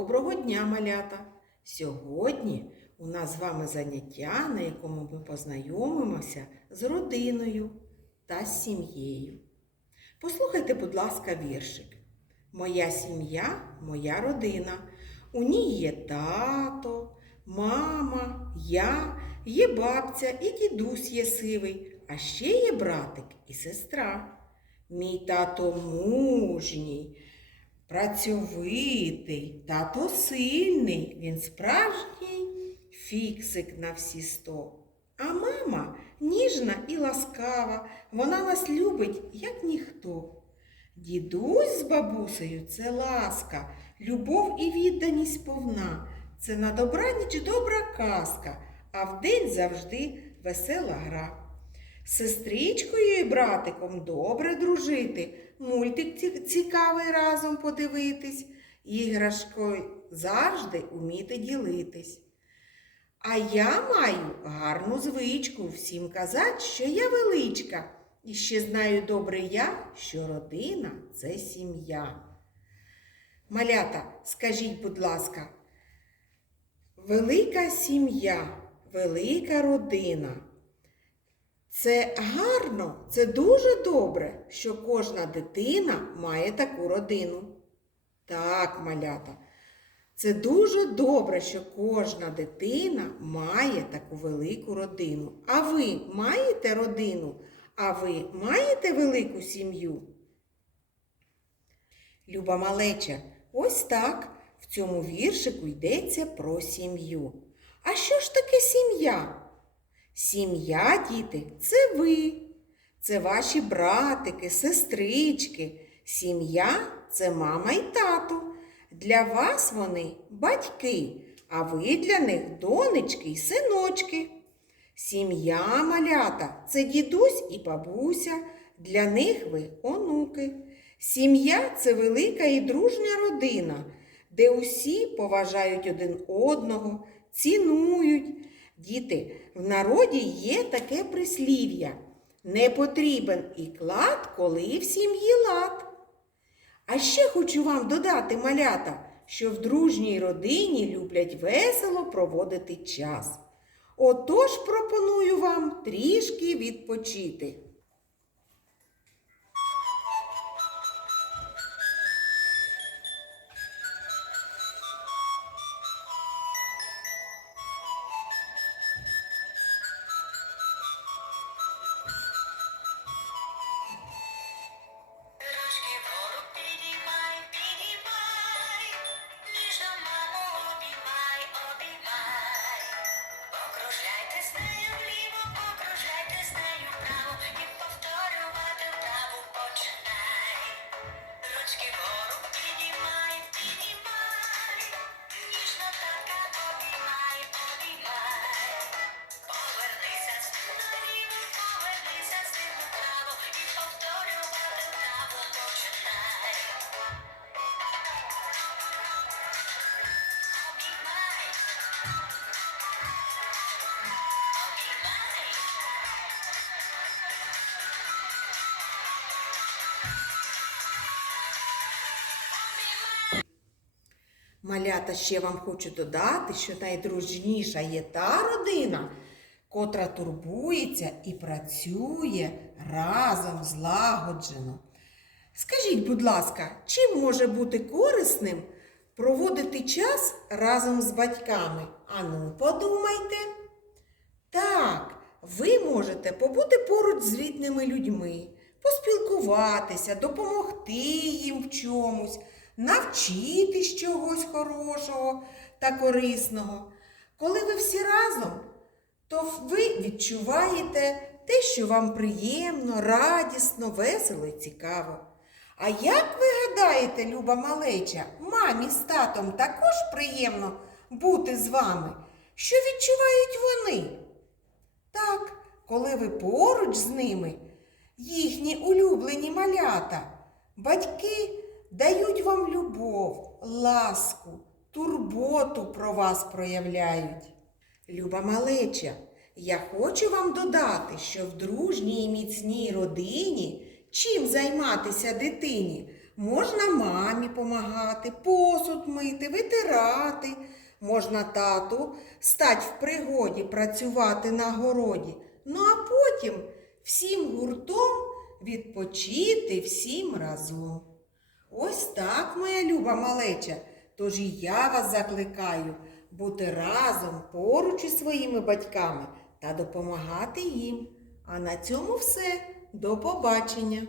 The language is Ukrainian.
Доброго дня, малята! Сьогодні у нас з вами заняття, на якому ми познайомимося з родиною та сім'єю. Послухайте, будь ласка, віршик. Моя сім'я, моя родина. У ній є тато, мама, я, є бабця і дідусь є сивий, а ще є братик і сестра. Мій тато мужній, працьовитий, тато сильний, він справжній фіксик на всі сто. А мама ніжна і ласкава, вона нас любить, як ніхто. Дідусь з бабусею це ласка, любов і відданість повна. Це на добраніч добра казка, а вдень завжди весела гра. Сестричкою і братиком добре дружити, мультик цікавий разом подивитись, іграшкою завжди уміти ділитись. А я маю гарну звичку всім казати, що я величка, і ще знаю добре я, що родина це сім'я. Малята, скажіть, будь ласка, велика сім'я, велика родина. Це гарно, це дуже добре, що кожна дитина має таку родину. Так, малята, це дуже добре, що кожна дитина має таку велику родину. А ви маєте родину? А ви маєте велику сім'ю? Люба малеча, ось так в цьому віршику йдеться про сім'ю. А що ж таке сім'я? Сім'я, діти, це ви, це ваші братики, сестрички. Сім'я це мама і тато. Для вас вони батьки, а ви для них донечки й синочки. Сім'я малята це дідусь і бабуся, для них ви онуки. Сім'я це велика і дружня родина, де усі поважають один одного, цінують. Діти, в народі є таке прислів'я. Не потрібен і клад, коли в сім'ї лад. А ще хочу вам додати, малята, що в дружній родині люблять весело проводити час. Отож пропоную вам трішки відпочити. Малята, ще вам хочу додати, що найдружніша є та родина, котра турбується і працює разом злагоджено. Скажіть, будь ласка, чим може бути корисним проводити час разом з батьками? Ану, подумайте. Так, ви можете побути поруч з рідними людьми, поспілкуватися, допомогти їм в чомусь, навчитись чогось хорошого та корисного. Коли ви всі разом, то ви відчуваєте те, що вам приємно, радісно, весело і цікаво. А як ви гадаєте, Люба малеча, мамі з татом також приємно бути з вами? Що відчувають вони? Так, коли ви поруч з ними, їхні улюблені малята, батьки дають вам любов, ласку, турботу про вас проявляють. Люба малеча, я хочу вам додати, що в дружній і міцній родині чим займатися дитині? Можна мамі помагати, посуд мити, витирати. Можна тату стать в пригоді працювати на городі. Ну а потім всім гуртом відпочити всім разом. Ось так, моя люба малеча. Тож і я вас закликаю бути разом поруч із своїми батьками та допомагати їм. А на цьому все. До побачення!